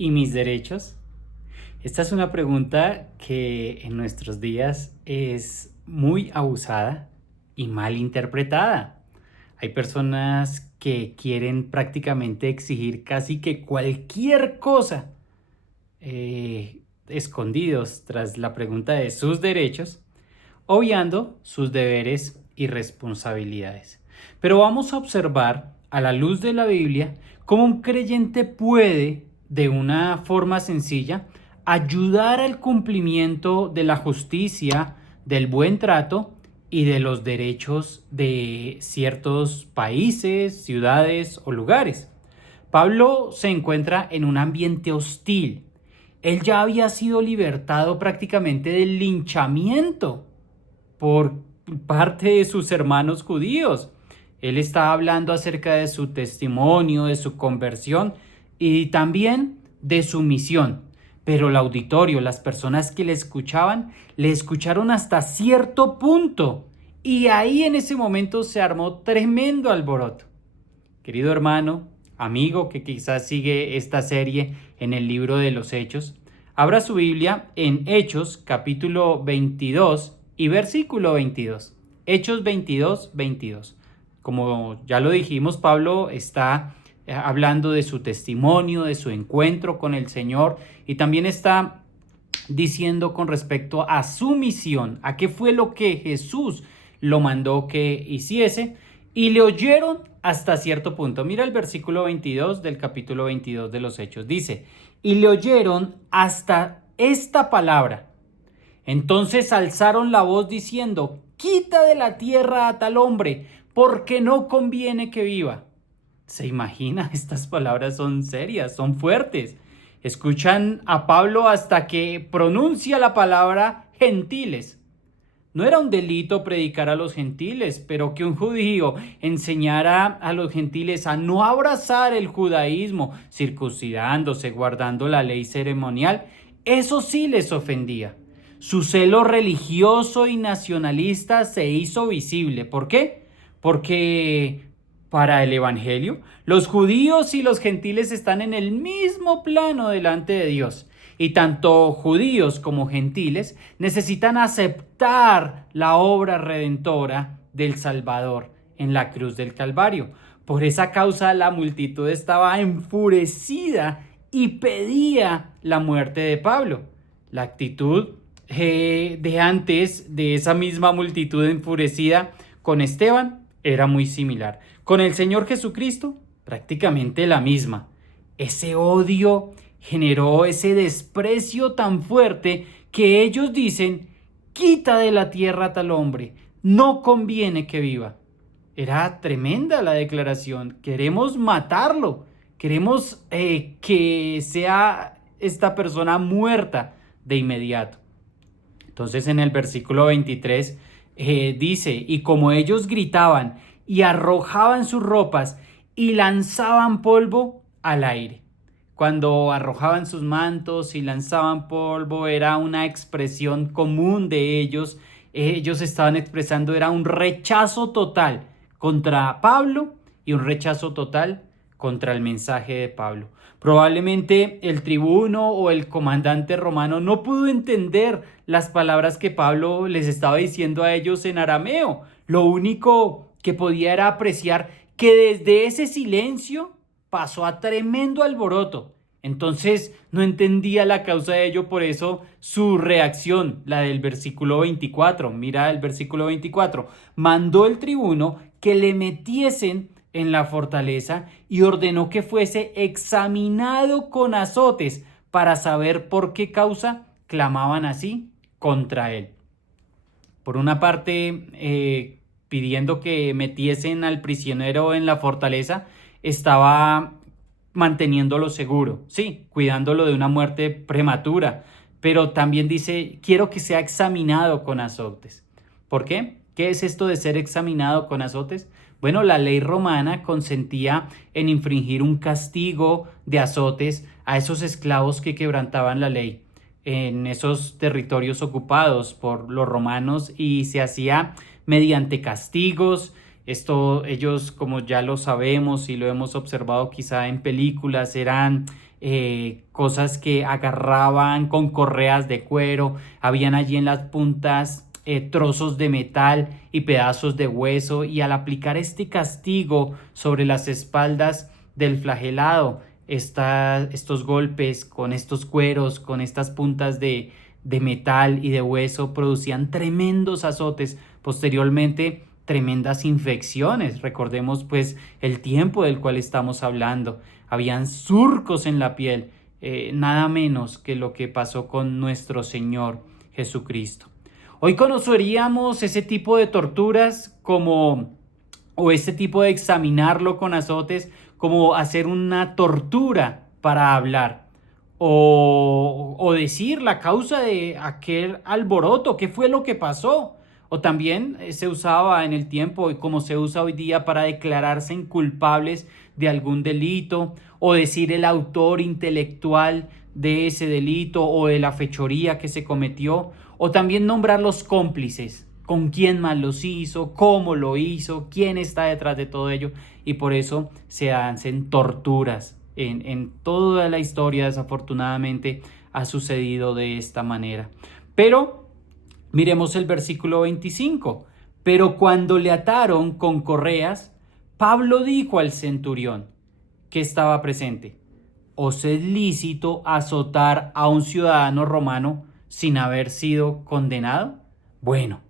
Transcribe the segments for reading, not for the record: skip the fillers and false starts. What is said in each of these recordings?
¿Y mis derechos? Esta es una pregunta que en nuestros días es muy abusada y mal interpretada. Hay personas que quieren prácticamente exigir casi que cualquier cosa, escondidos tras la pregunta de sus derechos, obviando sus deberes y responsabilidades. Pero vamos a observar a la luz de la Biblia cómo un creyente puede, de una forma sencilla, ayudar al cumplimiento de la justicia, del buen trato y de los derechos de ciertos países, ciudades o lugares. Pablo se encuentra en un ambiente hostil. Él ya había sido libertado prácticamente del linchamiento por parte de sus hermanos judíos. Él está hablando acerca de su testimonio, de su conversión y también de su misión. Pero el auditorio, las personas que le escucharon hasta cierto punto. Y ahí en ese momento se armó tremendo alboroto. Querido hermano, amigo que quizás sigue esta serie en el libro de los Hechos, abra su Biblia en Hechos capítulo 22 y versículo 22. Hechos 22, 22. Como ya lo dijimos, Pablo está hablando de su testimonio, de su encuentro con el Señor y también está diciendo con respecto a su misión, a qué fue lo que Jesús lo mandó que hiciese y le oyeron hasta cierto punto. Mira el versículo 22 del capítulo 22 de los Hechos. Dice, y le oyeron hasta esta palabra. Entonces alzaron la voz diciendo, quita de la tierra a tal hombre, porque no conviene que viva. ¿Se imagina? Estas palabras son serias, son fuertes. Escuchan a Pablo hasta que pronuncia la palabra gentiles. No era un delito predicar a los gentiles, pero que un judío enseñara a los gentiles a no abrazar el judaísmo, circuncidándose, guardando la ley ceremonial, eso sí les ofendía. Su celo religioso y nacionalista se hizo visible. ¿Por qué? Porque para el Evangelio, los judíos y los gentiles están en el mismo plano delante de Dios. Y tanto judíos como gentiles necesitan aceptar la obra redentora del Salvador en la cruz del Calvario. Por esa causa la multitud estaba enfurecida y pedía la muerte de Pablo. La actitud de antes de esa misma multitud enfurecida con Esteban era muy similar. Con el Señor Jesucristo, prácticamente la misma. Ese odio generó ese desprecio tan fuerte que ellos dicen, quita de la tierra a tal hombre, no conviene que viva. Era tremenda la declaración, queremos matarlo, queremos que sea esta persona muerta de inmediato. Entonces en el versículo 23 dice, y como ellos gritaban y arrojaban sus ropas y lanzaban polvo al aire. Cuando arrojaban sus mantos y lanzaban polvo era una expresión común de ellos. Ellos estaban expresando, era un rechazo total contra Pablo y un rechazo total contra el mensaje de Pablo. Probablemente el tribuno o el comandante romano no pudo entender las palabras que Pablo les estaba diciendo a ellos en arameo. Lo único que podía era apreciar que desde ese silencio pasó a tremendo alboroto. Entonces no entendía la causa de ello, por eso su reacción, la del versículo 24. Mira el versículo 24. Mandó el tribuno que le metiesen en la fortaleza y ordenó que fuese examinado con azotes para saber por qué causa clamaban así contra él. Por una parte, pidiendo que metiesen al prisionero en la fortaleza, estaba manteniéndolo seguro, sí, cuidándolo de una muerte prematura, pero también dice, quiero que sea examinado con azotes. ¿Por qué? ¿Qué es esto de ser examinado con azotes? Bueno, la ley romana consentía en infringir un castigo de azotes a esos esclavos que quebrantaban la ley en esos territorios ocupados por los romanos y se hacía mediante castigos. Esto ellos, como ya lo sabemos y lo hemos observado quizá en películas, eran cosas que agarraban con correas de cuero, habían allí en las puntas trozos de metal y pedazos de hueso, y al aplicar este castigo sobre las espaldas del flagelado, estos golpes con estos cueros, con estas puntas de metal y de hueso, producían tremendos azotes, posteriormente tremendas infecciones. Recordemos pues el tiempo del cual estamos hablando. Habían surcos en la piel, nada menos que lo que pasó con nuestro Señor Jesucristo. Hoy conoceríamos ese tipo de torturas o ese tipo de examinarlo con azotes, como hacer una tortura para hablar o decir la causa de aquel alboroto, qué fue lo que pasó. O también se usaba en el tiempo, como se usa hoy día, para declararse inculpables de algún delito o decir el autor intelectual de ese delito o de la fechoría que se cometió, o también nombrar los cómplices, con quién más los hizo, cómo lo hizo, quién está detrás de todo ello, y por eso se hacen torturas. En toda la historia, desafortunadamente, ha sucedido de esta manera. Pero miremos el versículo 25. Pero cuando le ataron con correas, Pablo dijo al centurión que estaba presente: ¿os es lícito azotar a un ciudadano romano sin haber sido condenado? Bueno,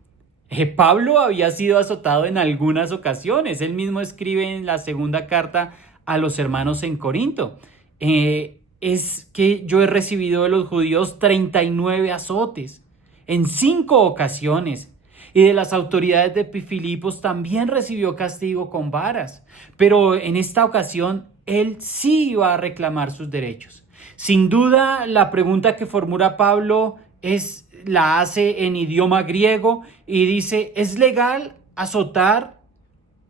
Pablo había sido azotado en algunas ocasiones. Él mismo escribe en la segunda carta a los hermanos en Corinto: es que yo he recibido de los judíos 39 azotes en 5 ocasiones. Y de las autoridades de Filipos también recibió castigo con varas. Pero en esta ocasión él sí iba a reclamar sus derechos. Sin duda, la pregunta que formula Pablo la hace en idioma griego y dice: ¿es legal azotar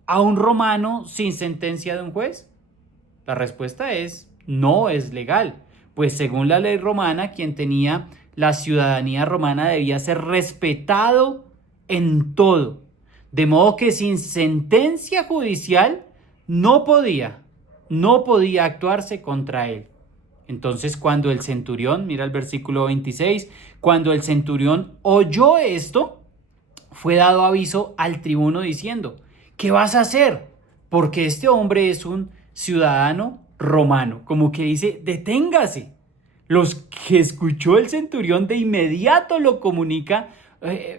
a un romano sin sentencia de un juez? La respuesta es: no es legal, pues según la ley romana, quien tenía la ciudadanía romana debía ser respetado en todo, de modo que sin sentencia judicial no podía actuarse contra él. Entonces, cuando el centurión, mira el versículo 26, cuando el centurión oyó esto, fue dado aviso al tribuno diciendo: ¿qué vas a hacer? Porque este hombre es un ciudadano romano. Como que dice: deténgase. Los que escuchó el centurión de inmediato lo comunica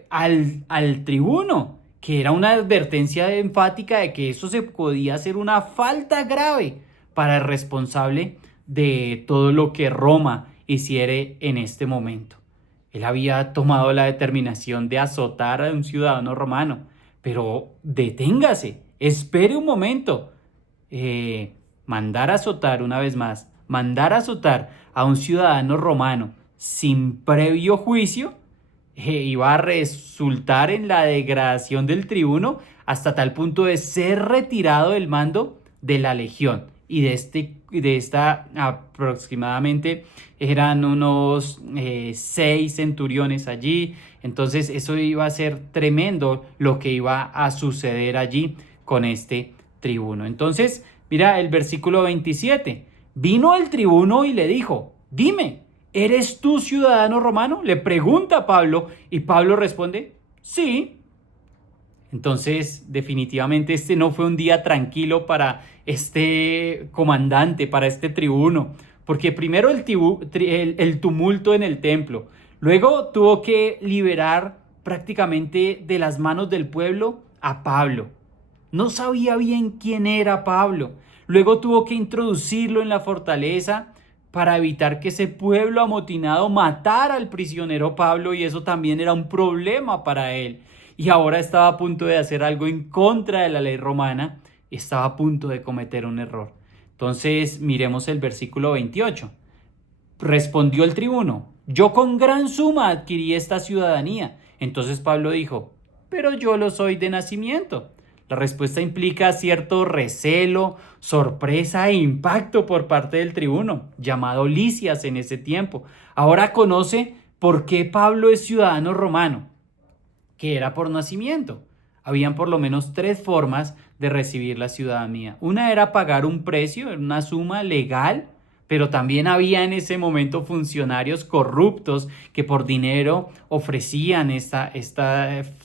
al tribuno, que era una advertencia enfática de que eso se podía hacer una falta grave para el responsable de todo lo que Roma hiciere en este momento. Él había tomado la determinación de azotar a un ciudadano romano, pero deténgase, espere un momento. Mandar a azotar, una vez más, mandar a azotar a un ciudadano romano sin previo juicio iba a resultar en la degradación del tribuno, hasta tal punto de ser retirado del mando de la legión. Y de esta aproximadamente eran unos 6 centuriones allí. Entonces eso iba a ser tremendo lo que iba a suceder allí con este tribuno. Entonces, mira el versículo 27. Vino el tribuno y le dijo: dime, ¿eres tú ciudadano romano? Le pregunta a Pablo, y Pablo responde: sí. Entonces, definitivamente este no fue un día tranquilo para este comandante, para este tribuno, porque primero el tumulto en el templo, luego tuvo que liberar prácticamente de las manos del pueblo a Pablo. No sabía bien quién era Pablo. Luego tuvo que introducirlo en la fortaleza para evitar que ese pueblo amotinado matara al prisionero Pablo, y eso también era un problema para él. Y ahora estaba a punto de hacer algo en contra de la ley romana, y estaba a punto de cometer un error. Entonces, miremos el versículo 28. Respondió el tribuno: yo con gran suma adquirí esta ciudadanía. Entonces Pablo dijo: pero yo lo soy de nacimiento. La respuesta implica cierto recelo, sorpresa e impacto por parte del tribuno, llamado Lisias en ese tiempo. Ahora conoce por qué Pablo es ciudadano romano, que era por nacimiento. Habían por lo menos 3 formas de recibir la ciudadanía. Una era pagar un precio, una suma legal pero también había en ese momento funcionarios corruptos que por dinero ofrecían esta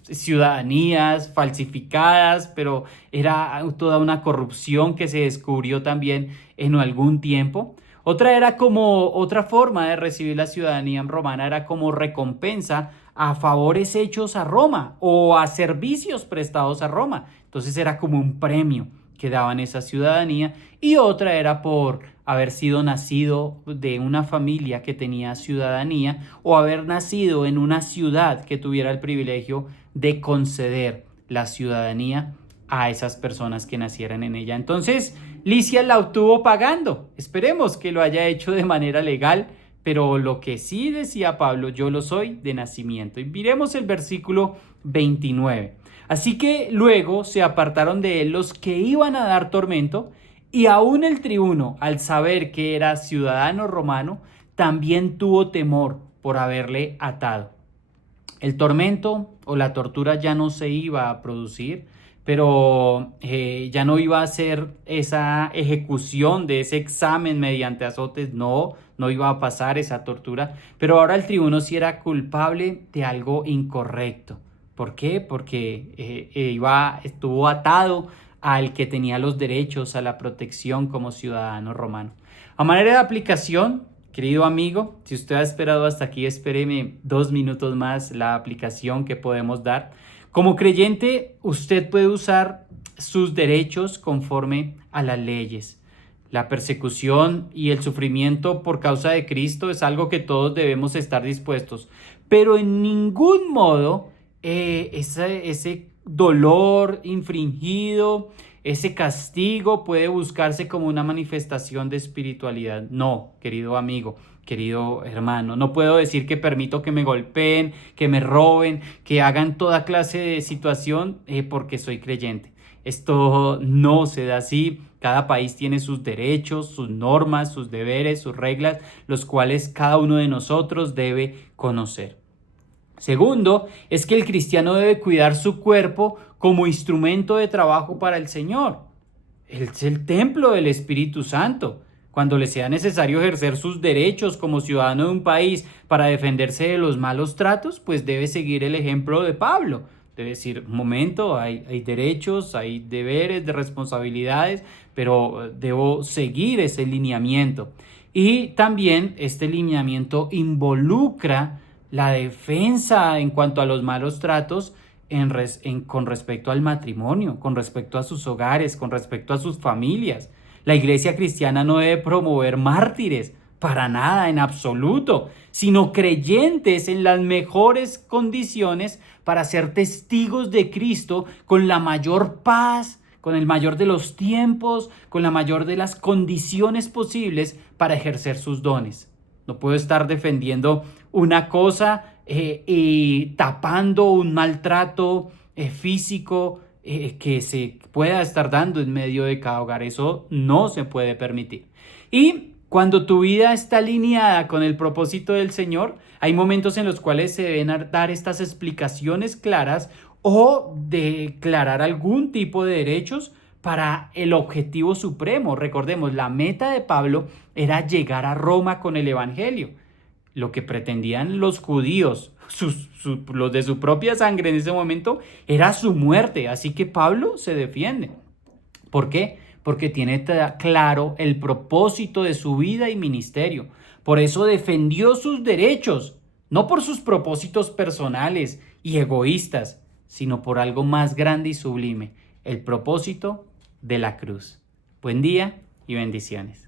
ciudadanías falsificadas, pero era toda una corrupción que se descubrió también en algún tiempo. Otra forma de recibir la ciudadanía romana era como recompensa a favores hechos a Roma o a servicios prestados a Roma. Entonces era como un premio que daban esa ciudadanía, y otra era por haber sido nacido de una familia que tenía ciudadanía o haber nacido en una ciudad que tuviera el privilegio de conceder la ciudadanía a esas personas que nacieran en ella. Entonces, Licias la obtuvo pagando. Esperemos que lo haya hecho de manera legal, pero lo que sí decía Pablo: yo lo soy de nacimiento. Y miremos el versículo 29. Así que luego se apartaron de él los que iban a dar tormento, y aún el tribuno, al saber que era ciudadano romano, también tuvo temor por haberle atado. El tormento o la tortura ya no se iba a producir, pero ya no iba a ser esa ejecución de ese examen mediante azotes, no iba a pasar esa tortura, pero ahora el tribuno sí era culpable de algo incorrecto. ¿Por qué? Porque estuvo atado al que tenía los derechos a la protección como ciudadano romano. A manera de aplicación, querido amigo, si usted ha esperado hasta aquí, espéreme 2 minutos más la aplicación que podemos dar. Como creyente, usted puede usar sus derechos conforme a las leyes. La persecución y el sufrimiento por causa de Cristo es algo que todos debemos estar dispuestos, pero en ningún modo ese dolor infringido, ese castigo puede buscarse como una manifestación de espiritualidad. No, querido amigo, querido hermano, no puedo decir que permito que me golpeen, que me roben, que hagan toda clase de situación porque soy creyente. Esto no se da así. Cada país tiene sus derechos, sus normas, sus deberes, sus reglas, los cuales cada uno de nosotros debe conocer. Segundo, es que el cristiano debe cuidar su cuerpo como instrumento de trabajo para el Señor. Es el templo del Espíritu Santo. Cuando le sea necesario ejercer sus derechos como ciudadano de un país para defenderse de los malos tratos, pues debe seguir el ejemplo de Pablo. Debe decir: un momento, hay derechos, hay deberes, de responsabilidades, pero debo seguir ese lineamiento. Y también este lineamiento involucra la defensa en cuanto a los malos tratos con respecto al matrimonio, con respecto a sus hogares, con respecto a sus familias. La iglesia cristiana no debe promover mártires, para nada, en absoluto, sino creyentes en las mejores condiciones para ser testigos de Cristo con la mayor paz, con el mayor de los tiempos, con la mayor de las condiciones posibles para ejercer sus dones. No puedo estar defendiendo una cosa y tapando un maltrato físico que se pueda estar dando en medio de cada hogar. Eso no se puede permitir. Y cuando tu vida está alineada con el propósito del Señor, hay momentos en los cuales se deben dar estas explicaciones claras o declarar algún tipo de derechos para el objetivo supremo. Recordemos, la meta de Pablo era llegar a Roma con el Evangelio. Lo que pretendían los judíos, los de su propia sangre en ese momento, era su muerte. Así que Pablo se defiende. ¿Por qué? Porque tiene claro el propósito de su vida y ministerio. Por eso defendió sus derechos, no por sus propósitos personales y egoístas, sino por algo más grande y sublime: el propósito de la cruz. Buen día y bendiciones.